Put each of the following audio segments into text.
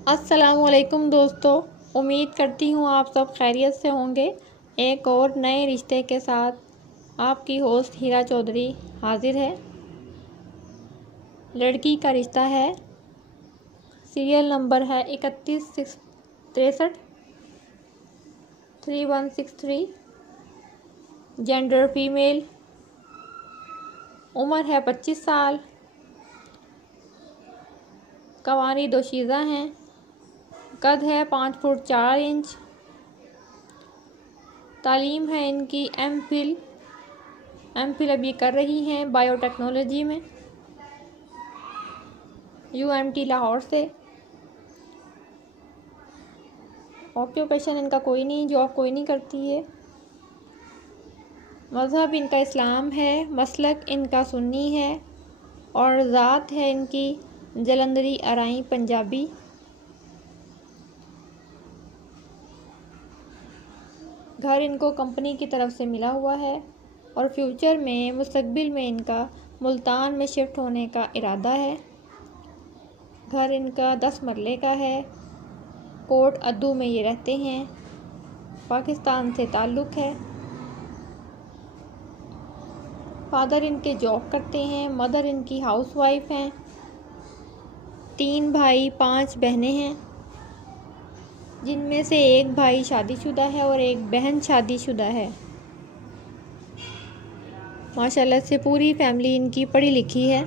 अस्सलामुअलैकुम दोस्तों, उम्मीद करती हूँ आप सब खैरियत से होंगे। एक और नए रिश्ते के साथ आपकी होस्ट हीरा चौधरी हाजिर है। लड़की का रिश्ता है, सीरियल नंबर है 3163 3163। जेंडर फीमेल, उम्र है 25 साल। कवानी दोशीज़ा हैं। कद है 5 फुट 4 इंच। तालीम है इनकी एमफिल अभी कर रही हैं बायोटेक्नोलॉजी में, यूएमटी लाहौर से। ऑक्यूपेशन इनका कोई नहीं, जॉब कोई नहीं करती है। मज़हब इनका इस्लाम है। मसलक इनका सुन्नी है और ज़ात है इनकी जलंधरी अराई पंजाबी। घर इनको कंपनी की तरफ से मिला हुआ है और फ्यूचर में मुस्तकबिल में इनका मुल्तान में शिफ्ट होने का इरादा है। घर इनका 10 मरले का है। कोट अद्दू में ये रहते हैं। पाकिस्तान से ताल्लुक़ है। फादर इनके जॉब करते हैं। मदर इनकी हाउसवाइफ हैं। 3 भाई 5 बहनें हैं, जिनमें से एक भाई शादीशुदा है और एक बहन शादीशुदा है। माशाल्लाह से पूरी फैमिली इनकी पढ़ी लिखी है,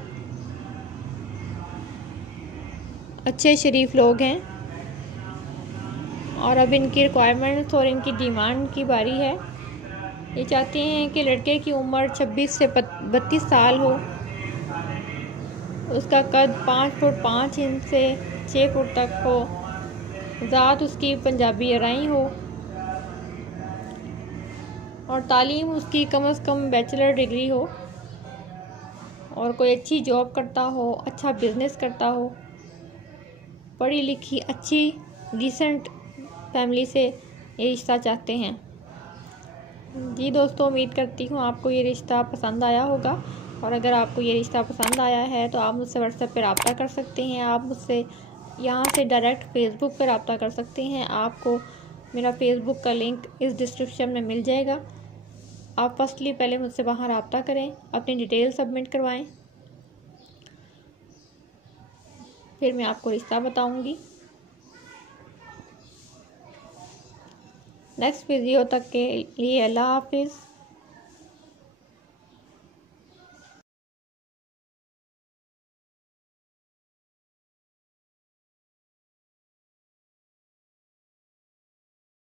अच्छे शरीफ लोग हैं। और अब इनकी रिक्वायरमेंट्स और इनकी डिमांड की बारी है। ये चाहते हैं कि लड़के की उम्र 26 से 32 साल हो, उसका कद 5 फुट 5 इंच से 6 फुट तक हो, ज़ात उसकी पंजाबी अराई हो और तालीम उसकी कम से कम बैचलर डिग्री हो और कोई अच्छी जॉब करता हो, अच्छा बिजनेस करता हो, पढ़ी लिखी अच्छी डिसेंट फैमिली से ये रिश्ता चाहते हैं। जी दोस्तों, उम्मीद करती हूँ आपको ये रिश्ता पसंद आया होगा। और अगर आपको ये रिश्ता पसंद आया है तो आप मुझसे व्हाट्सएप पर रब्ता कर सकते हैं। आप मुझसे यहाँ से डायरेक्ट फेसबुक पर रब्ता कर सकते हैं। आपको मेरा फेसबुक का लिंक इस डिस्क्रिप्शन में मिल जाएगा। आप फर्स्टली पहले मुझसे वहाँ रब्ता करें, अपनी डिटेल सबमिट करवाएं, फिर मैं आपको रिश्ता बताऊंगी। नेक्स्ट वीडियो तक के लिए अल्लाह हाफिज़।